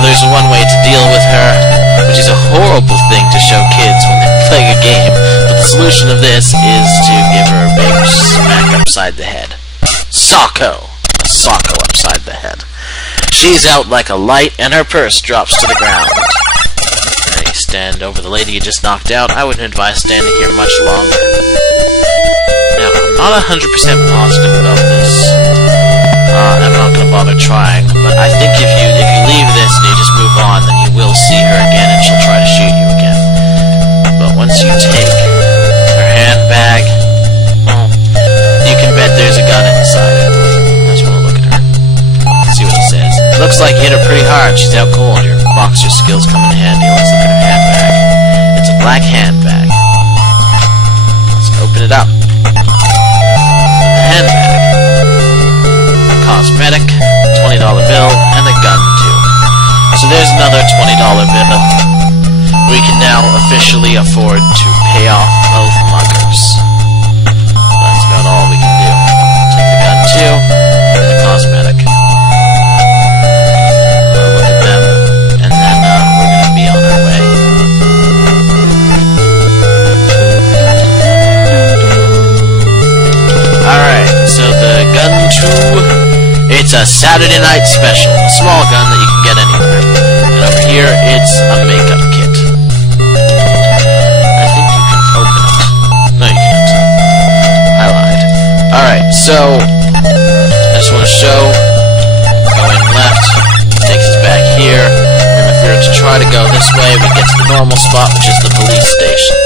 know there's one way to deal with her, which is a horrible thing to show kids when they're playing a game, but the solution of this is to give her a big smack upside the head. Socko! Socko upside the head. She's out like a light, and her purse drops to the ground. Now you stand over the lady you just knocked out. I wouldn't advise standing here much longer. Now, I'm not 100% positive about this. I'm not going to bother trying, but I think if you leave this and you just move on, then you will see her again and she'll try to shoot you again. But once you take her handbag, well, you can bet there's a gun inside it. I just want to look at her. See what it says. Looks like you hit her pretty hard. She's out cold. Your boxer skills come in handy. Let's look at her handbag. It's a black handbag. Let's open it up. The handbag. Cosmetic, $20 bill, and a gun too. So there's another $20 bill. We can now officially afford to pay off both muggers. That's about all we can do. Take the gun too, and the cosmetic. We'll look at them, and then we're gonna be on our way. Alright, so the gun too. It's a Saturday night special, a small gun that you can get anywhere. And over here, it's a makeup kit. I think you can open it. No, you can't. I lied. Alright, so I just want to show, going left, takes us back here, and if we were to try to go this way, we get to the normal spot, which is the police station.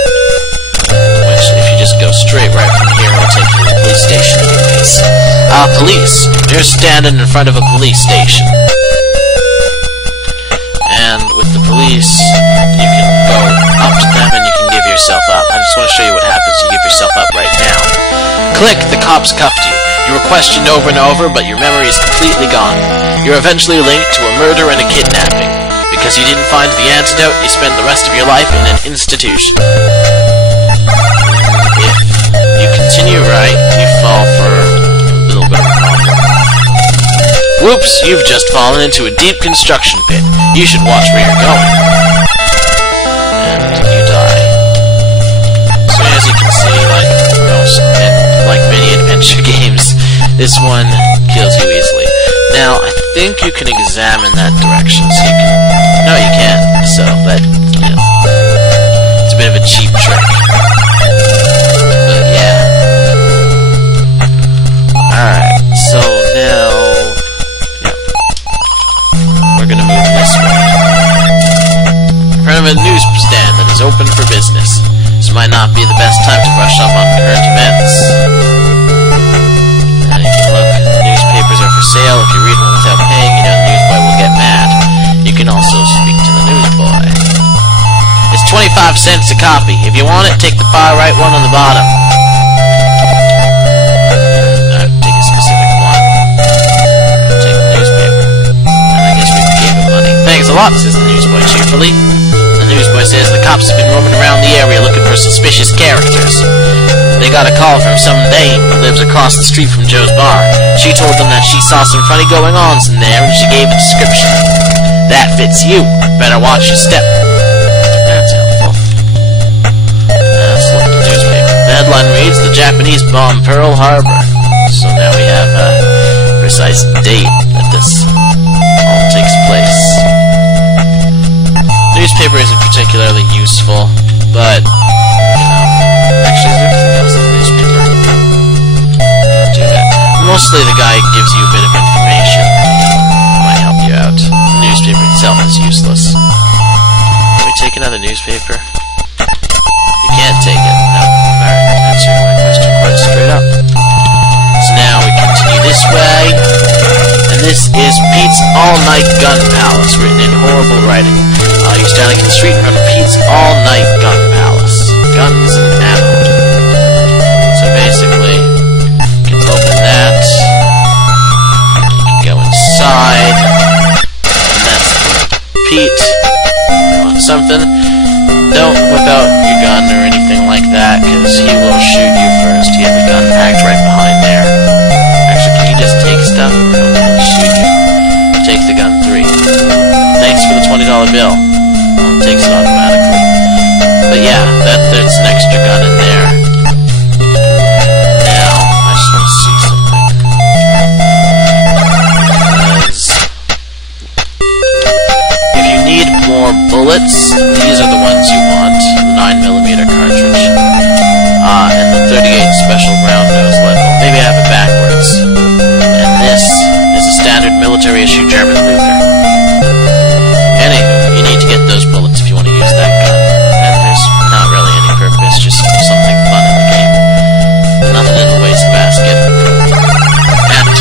Which, if you just go straight right from here, it'll take you to the police station anyways. Police. You're standing in front of a police station. And with the police, you can go up to them and you can give yourself up. I just want to show you what happens if you give yourself up right now. Click, the cops cuffed you. You were questioned over and over, but your memory is completely gone. You're eventually linked to a murder and a kidnapping. Because you didn't find the antidote, you spend the rest of your life in an institution. If you continue right, you fall for a little bit of a problem. Whoops, you've just fallen into a deep construction pit. You should watch where you're going. And you die. So as you can see, like most, and like many adventure games, this one kills you easily. Now, I think you can examine that direction, so you can... No, you can't, so that, you know, it's a bit of a cheap trick. But yeah. Alright, so now... Yep. We're gonna move this way. In front of a newsstand that is open for business. This might not be the best time to brush up on current events. And you can look, newspapers are for sale. If you read one without paying, you know the newsboy will get mad. You can also speak to the newsboy. It's 25 cents a copy. If you want it, take the far right one on the bottom. Take a specific one. Take the newspaper. And I guess we gave him money. Thanks a lot, says the newsboy cheerfully. The newsboy says the cops have been roaming around the area looking for suspicious characters. They got a call from some dame who lives across the street from Joe's bar. She told them that she saw some funny going-ons in there, and she gave a description. That fits you. Better watch your step. That's helpful. Let's look at the newspaper. The headline reads, "The Japanese bomb Pearl Harbor." So now we have a precise date that this all takes place. The newspaper isn't particularly useful, but, you know, actually is there anything else in the newspaper? Do that. Mostly the guy gives you a bit of information. Might help you out. The newspaper itself is useless. Can we take another newspaper? You can't take it. No. Alright, answering my question quite straight up. So now we continue this way. And this is Pete's All-Night Gun Palace, written in horrible writing. You're standing in the street in front of Pete's All-Night Gun Palace. Guns and ammo. So basically, you can open that. You can go inside. And that's Pete. You want something? Don't whip out your gun or anything like that, because he will shoot you first. He has a gun packed right behind there. Actually, can you just take stuff, or he'll shoot you? Take the gun 3. Thanks for bill. Well, it takes it automatically. But yeah, there's an extra gun in there. Now, I just want to see something. Because if you need more bullets, these are the ones you want. The 9mm cartridge. And the 38 special round nose rifle. Maybe I have it backwards. And this is a standard military issue German Luger. Anywho, you need to get those bullets if you want to use that gun. And there's not really any purpose, just something fun in the game. Nothing in the wastebasket. And,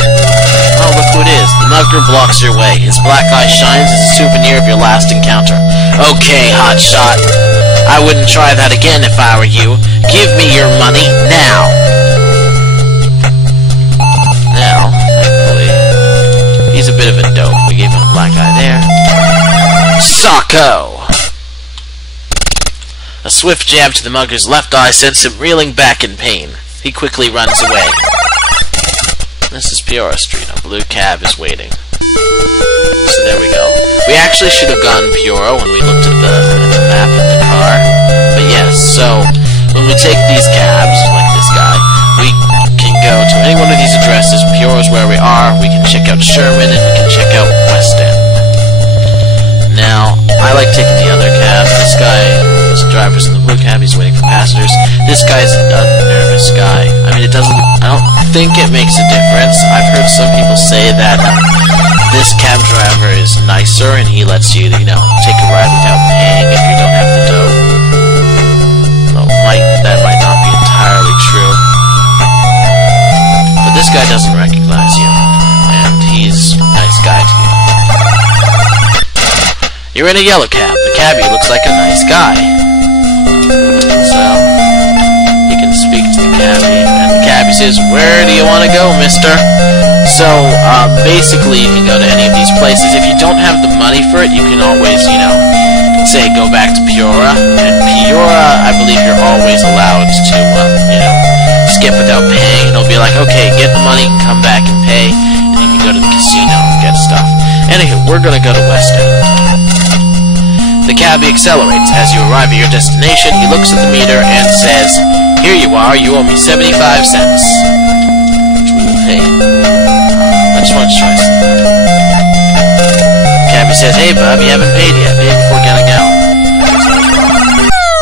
oh look who it is. The mugger blocks your way. His black eye shines as a souvenir of your last encounter. Okay, hotshot. I wouldn't try that again if I were you. Give me your money, now! Now, thankfully, he's a bit of a dope. We gave him a black eye there. Socko! A swift jab to the mugger's left eye sends him reeling back in pain. He quickly runs away. This is Peoria Street. A blue cab is waiting. So there we go. We actually should have gotten Peoria when we looked at the map in the car. But yes, so when we take these cabs, like this guy, we can go to any one of these addresses. Peoria is where we are. We can check out Sherman and we can check out West End. Now, I like taking the other cab. This guy, this driver's in the blue cab. He's waiting for passengers. This guy's a nervous guy. I mean, I don't think it makes a difference. I've heard some people say that this cab driver is nicer and he lets you, take a ride without paying if you don't have the dough. Well, that might not be entirely true. But this guy doesn't recognize you, and he's a nice guy to you. You're in a yellow cab. The cabbie looks like a nice guy. So, you can speak to the cabbie, and the cabbie says, "Where do you want to go, mister?" So, basically, you can go to any of these places. If you don't have the money for it, you can always, say, go back to Peoria. And Peoria, I believe you're always allowed to, skip without paying. It'll be like, okay, get the money and come back and pay, and you can go to the casino and get stuff. Anywho, we're gonna go to West End. The cabbie accelerates. As you arrive at your destination, he looks at the meter and says, "Here you are, you owe me 75 cents. Which we will pay. I just want to try something. Cabbie says, "Hey bub, you haven't paid yet. Pay before getting out."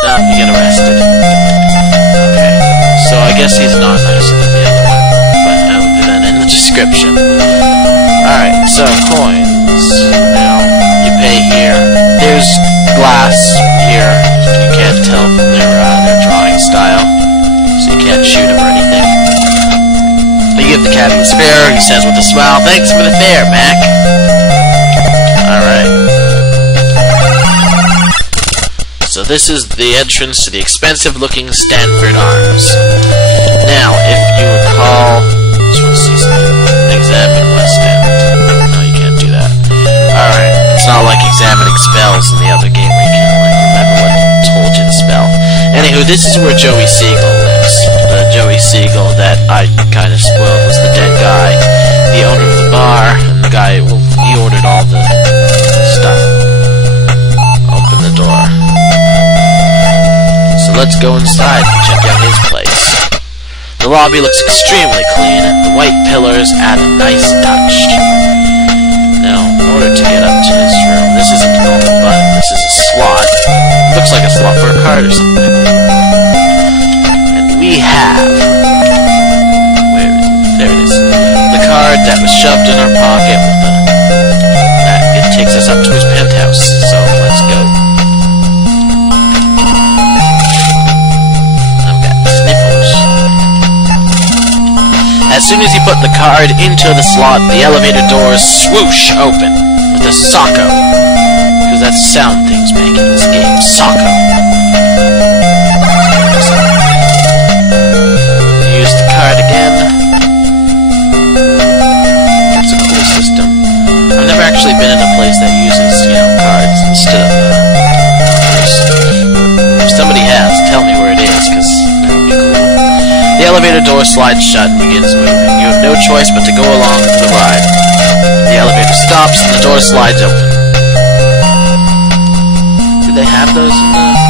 No, you get arrested. Okay. So I guess he's not nicer than the other one. But then in the description. Alright, so coins. Now, you pay here. There's glass here, if you can't tell from their drawing style. So you can't shoot him or anything. You give the cabbie his fare, he says with a smile, "Thanks for the fare, Mac." Alright. So this is the entrance to the expensive-looking Stanford Arms. Now, if you recall... just want to see something. Examine West End. No, you can't do that. Alright. It's not like examining spells in the other game where you can, remember what told you the spell. Anywho, this is where Joey Siegel lives. The Joey Siegel that I kind of spoiled was the dead guy, the owner of the bar, and the guy, he ordered all the stuff. Open the door. So let's go inside and check out his place. The lobby looks extremely clean, the white pillars add a nice touch. Now, in order to get up to his room, this isn't a normal button, this is a slot. It looks like a slot for a card or something. And we have... where is it? There it is. The card that was shoved in our pocket with the... it takes us up to his penthouse, so let's go. I've got sniffles. As soon as you put the card into the slot, the elevator doors swoosh open with a Socko. Because that's the sound things make in this game. Socko. Use the card again. That's a cool system. I've never actually been in a place that uses, cards instead of numbers. If somebody has, tell me where it is, because that would be cool. The elevator door slides shut and begins moving. You have no choice but to go along for the ride. The elevator stops and the door slides open. Do they have those in the